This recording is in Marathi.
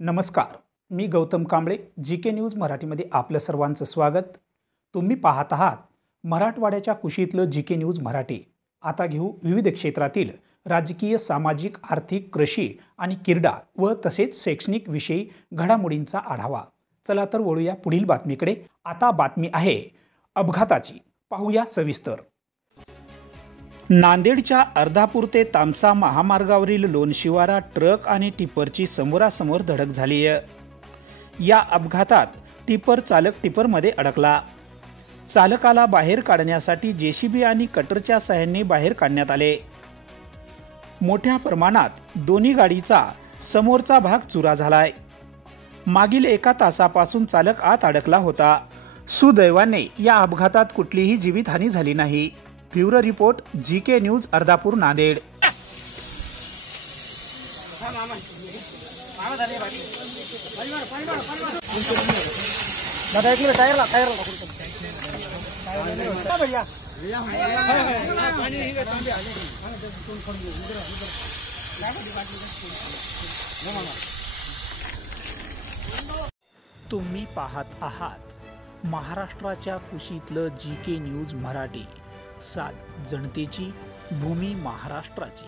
नमस्कार, मी गौतम कांबळे. जी.के. न्यूज मराठीमध्ये आपलं सर्वांचं स्वागत. तुम्ही पाहत आहात मराठवाड्याच्या कुशीतलं जी.के. न्यूज मराठी. आता घेऊ विविध क्षेत्रातील राजकीय, सामाजिक, आर्थिक, कृषी आणि क्रीडा व तसेच शैक्षणिक विषयी घडामोडींचा आढावा. चला तर वळूया पुढील बातमीकडे. आता बातमी आहे अपघाताची. पाहूया सविस्तर. नांदेडच्या अर्धापूर ते तामसा महामार्गावरील लोण शिवारात ट्रक आणि टिप्परची समोरासमोर धडक झाली आहे. या अपघातात टिप्पर चालक टिप्परमध्ये अडकला. चालकाला बाहेर काढण्यासाठी जेसीबी आणि कटरच्या साहाय्याने बाहेर काढण्यात आले. मोठ्या प्रमाणात दोन्ही गाडीचा समोरचा भाग चुरा झालाय. मागील 1 तासापासून चालक आत अडकला होता. सुदैवाने या अपघातात कुठलीही जीवितहानी झाली नाही. Bureau report, GK. News, Ardhapur, Nanded. तुम्ही पाहत आहात महाराष्ट्राच्या कुशीतलं जी.के. न्यूज मराठी. सात जनतेची, भूमी महाराष्ट्राची.